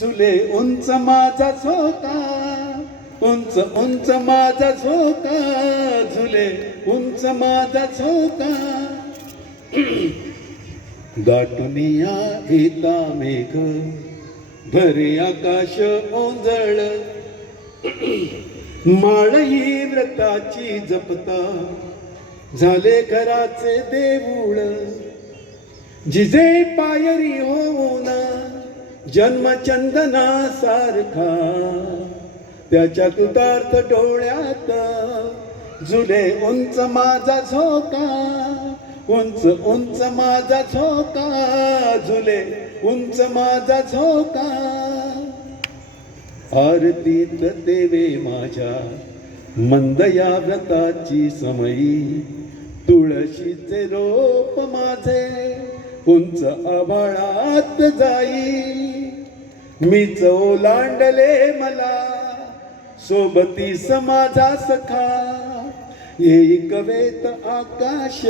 झुले उंच माझा झोका उंच उंच माझा झोका झुले उंच माझा झोका. दाटुनिया येता मेघ भरे आकाश ओंजळ. माळही व्रताची जपता झाले घराचे देऊळ. जिजे पायरी होऊन जन्मचंदना सारखा त्याच्या कृतार्थ डोळ्यात झुले उंच माझा झोका उंच उंच माझा झोका झुले उंच माझा झोका. आरतीत देवे माझ्या मंद या व्रताची समयी तुळशीचे रोप माझे उंच आभाळात जाई मी ओलांडले मला सोबती समाजा सखा. येई कवेत आकाश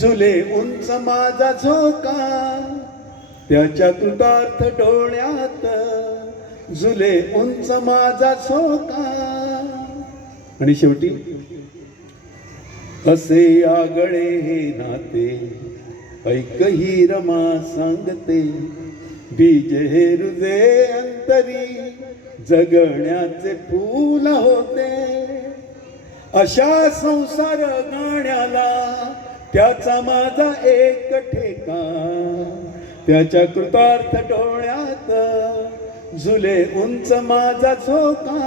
झुले उंच माझा झोका. त्याच्या कृतार्थ डोळ्यात झुले उंच माझा झोका. आणि शेवटी असे आगळे हे नाते ऐक ही रमा सांगते बीज हे रुजे अंतरी जगण्याचे फूल होते. अशा संसार गाण्याला त्याचा माझा एक ठेका. त्याच्या कृतार्थ डोळ्यात झुले उंच माझा झोका.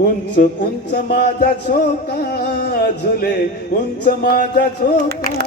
उंच उंच माझा झोका झुले उंच माझा झोका.